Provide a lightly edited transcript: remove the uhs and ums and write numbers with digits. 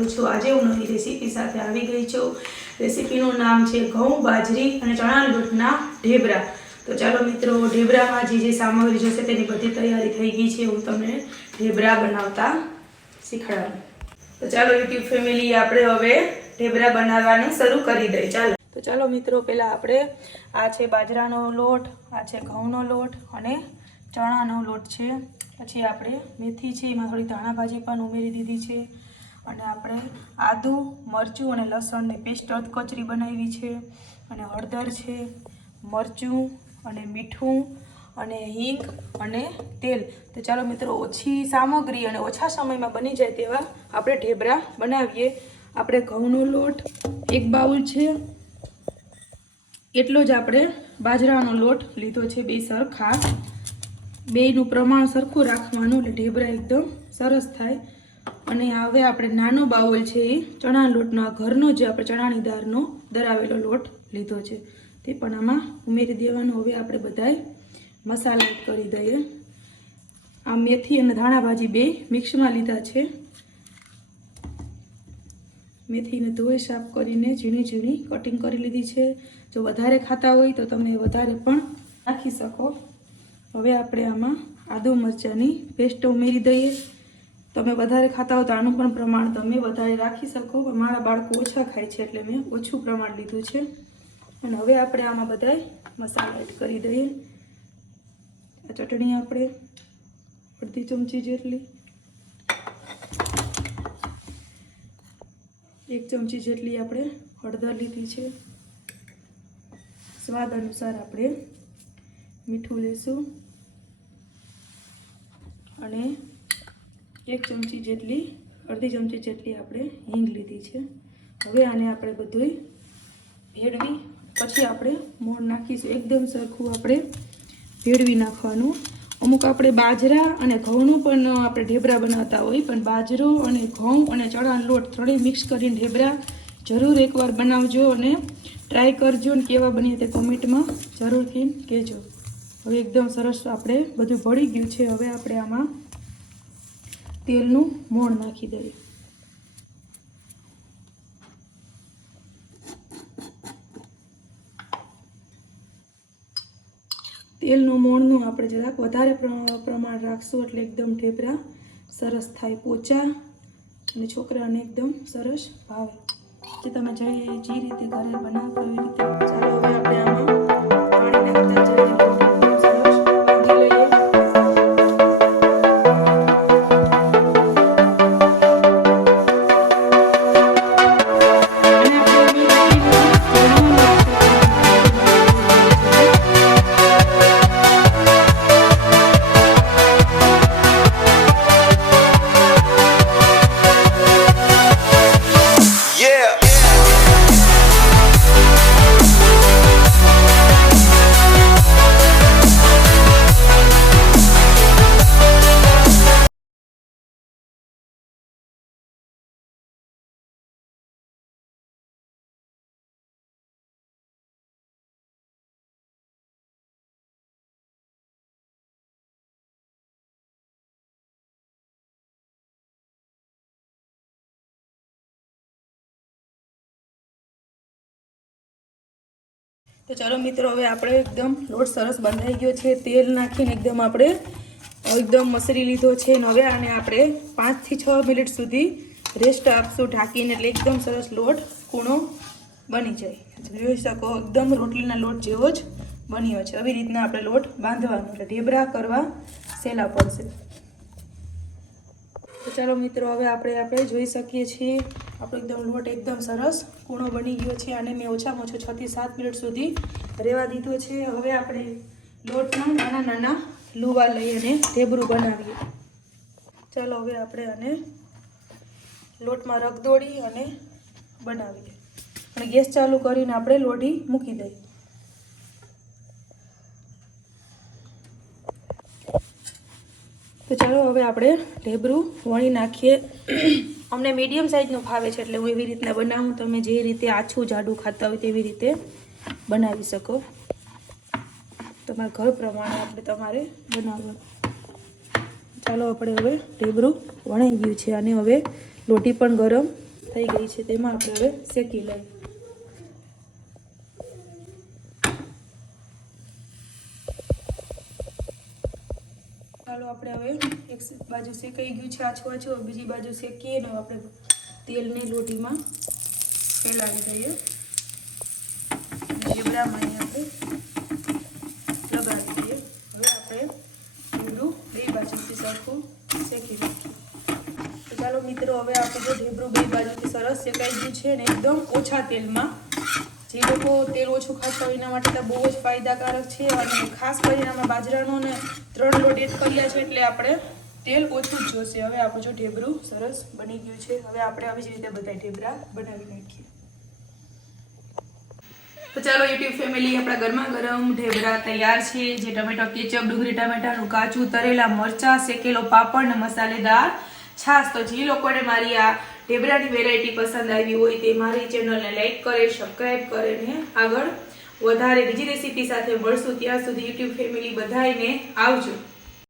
કરું છું। આજે હું નવી રેસીપી સાથે આવી ગઈ છું। રેસીપીનું નામ છે ઘઉં બાજરી અને ચણા લોટના ઢેબરા। તો ચાલો મિત્રો, ઢેબરામાં જે સામગ્રી જોશે તેની બધી તૈયારી થઈ ગઈ છે। હું તમને ઢેબરા બનાવતા શીખવાડું। તો ચાલો યુટ્યુબ ફેમિલી, આપણે હવે ઢેબરા બનાવવાનું શરૂ કરી દઈએ। ચાલો મિત્રો, પહેલાં આપણે આ છે બાજરાનો લોટ, આ છે ઘઉંનો લોટ અને ચણાનો લોટ છે। પછી આપણે મેથી છે, એમાં થોડી ધાણા ભાજી પણ ઉમેરી દીધી છે। અને આપણે આદુ, મરચું અને લસણની પેસ્ટ કચરી બનાવી છે। અને હળદર છે, મરચું અને મીઠું અને હિંગ અને તેલ। તો ચાલો મિત્રો, ઓછી સામગ્રી અને ઓછા સમયમાં બની જાય તેવા આપણે ઢેબરા બનાવીએ। આપણે ઘઉંનો લોટ 1 બાઉલ છે, એટલો જ આપણે બાજરાનો લોટ લીધો છે, 2 સરખા। બેયનું પ્રમાણ સરખું રાખવાનું એટલે ઢેબરા એકદમ સરસ થાય। અને હવે આપણે નાનો બાઉલ છે એ ચણાના લોટનો, આ ઘરનો જે આપણે ચણાની દાળનો દરાવેલો લોટ લીધો છે તે પણ આમાં ઉમેરી દેવાનો। હવે આપણે બધાય મસાલા એડ કરી દઈએ। આ મેથી અને ધાણા ભાજી બે મિક્સમાં લીધા છે। મેથીને ધોઈ સાફ કરીને ઝીણી ઝીણી કટિંગ કરી લીધી છે। જો વધારે ખાતા હોય તો તમે વધારે પણ નાખી શકો। હવે આપણે આમાં આદુ મરચાંની પેસ્ટ ઉમેરી દઈએ। તમે વધારે ખાતા હો તો આનું પણ પ્રમાણ તમે વધારે રાખી શકો, પણ મારા બાળકો ઓછા ખાય છે એટલે મેં ઓછું પ્રમાણ લીધું છે। અને હવે આપણે આમાં બધાય મસાલા એડ કરી દઈએ। આ ચટણી આપણે અડધી ચમચી જેટલી, 1 ચમચી જેટલી આપણે હળદર લીધી છે। સ્વાદ અનુસાર આપણે મીઠું લેશું અને 1 ચમચી જેટલી, અડધી ચમચી જેટલી આપણે હિંગ લીધી છે। હવે આને આપણે બધુંય ભેળવી પછી આપણે મોણ નાખીશું। એકદમ સરખું આપણે ભેળવી નાખવાનું। અમુક આપણે બાજરા અને ઘઉંનું પણ આપણે ઢેબરા બનાવતા હોય, પણ બાજરો અને ઘઉં અને ચણાનો લોટ ત્રણેય મિક્સ કરીને ઢેબરા જરૂર એકવાર બનાવજો અને ટ્રાય કરજો, અને કેવા બની તે કોમેન્ટમાં જરૂરથી કહેજો। હવે એકદમ સરસ આપણે બધું ભળી ગયું છે। હવે આપણે આમાં તેલનું મોણ નાખી દઈએ। તેલનું મોણનું આપણે જરાક વધારે પ્રમાણ રાખશું એટલે એકદમ ઢેબરા સરસ થાય, પોચા અને છોકરાને એકદમ સરસ ભાવે। જે તમે જે રીતે ઘરે બનાવતા એવી રીતે। ચાલો હવે આપણે આમાં પાણી નાખતા જઈએ, સરસ બાંધી લઈએ। તો ચાલો મિત્રો, હવે આપણે એકદમ લોટ સરસ બંધાઈ ગયો છે। તેલ નાખીને એકદમ આપણે એકદમ મસરી લીધો છે। અને હવે આને આપણે 5 થી 6 મિનિટ સુધી રેસ્ટ આપશું ઢાંકીને, એટલે એકદમ સરસ લોટ કૂણો બની જાય। જોઈ શકો એકદમ રોટલીના લોટ જેવો જ બન્યો છે। આવી રીતના આપણે લોટ બાંધવાનો એટલે ઢેબરા કરવા સહેલા પડશે। તો ચાલો મિત્રો, હવે આપણે જોઈ શકીએ છીએ આપણો એકદમ લોટ એકદમ સરસ કૂણો બની ગયો છે। અને મેં ઓછામાં ઓછો 6 થી 7 મિનિટ સુધી રહેવા દીધો છે। હવે આપણે લોટના નાના નાના લુવા લઈ અને ઢેબરું બનાવીએ। ચાલો હવે આપણે આને લોટમાં રગદોળી અને બનાવીએ। અને ગેસ ચાલુ કરીને આપણે લોઢી મૂકી દઈએ। તો ચાલો હવે આપણે ઢેબરું વણી નાખીએ। અમને મીડિયમ સાઇઝનું ફાવે છે એટલે હું એવી રીતના બનાવું। તમે જે રીતે આછું જાડું ખાતા હોય તેવી રીતે બનાવી શકો, તમારા ઘર પ્રમાણે આપણે તમારે બનાવવાનું। ચાલો આપણે હવે ઢેબરું વણાઈ ગયું છે, અને હવે લોટી પણ ગરમ થઈ ગઈ છે તેમાં આપણે હવે શેકી લઈએ. ચાલો આપણે હવે એક બાજુ શેકાઈ ગયું છે આછું આછું, બીજી બાજુ શેકીએ ને આપણે તેલની લોટીમાં ફેલાવી દઈએ. ઢેબરામાં આપણે લગાવી દઈએ. હવે આપણે ઢેબરું બે બાજુથી સરખું શેકી નાખીએ. તો ચાલો મિત્રો, હવે આપણે જો ઢેબરું બે બાજુથી સરસ શેકાઈ ગયું છે ને એકદમ ઓછા તેલમાં, જે લોકો તેલ ઓછું ખાતા હોય એના માટે તો બહુ જ ફાયદાકારક છે. અને ખાસ કરીને અમે બાજરાનો ને 3 લોટ એડ કર્યા છે એટલે આપણે તેલ ઓછું જ જોશે. હવે આપણું જો ઢેબરું સરસ બની ગયું છે. હવે આપણે આવી જ રીતે બધા ઢેબરા બનાવી નાખીએ. તો ચાલો યુટ્યુબ ફેમિલી, આપણા ગરમા ગરમ ઢેબરા તૈયાર છે. જે ટમેટો કેચઅપ, ડુંગળી ટામેટાનું કાચું, તરેલા મરચાં, શેકેલો પાપડ ને મસાલેદાર છાશ. તો જે લોકોને મારી આ ઢેબરાની વેરાયટી પસંદ આવી હોય તે મારી ચેનલને લાઈક કરે, સબસ્ક્રાઈબ કરે ને આગળ વધારે બીજી રેસીપી સાથે મળશું. ત્યાં સુધી યુટ્યુબ ફેમિલી બધાને આવજો.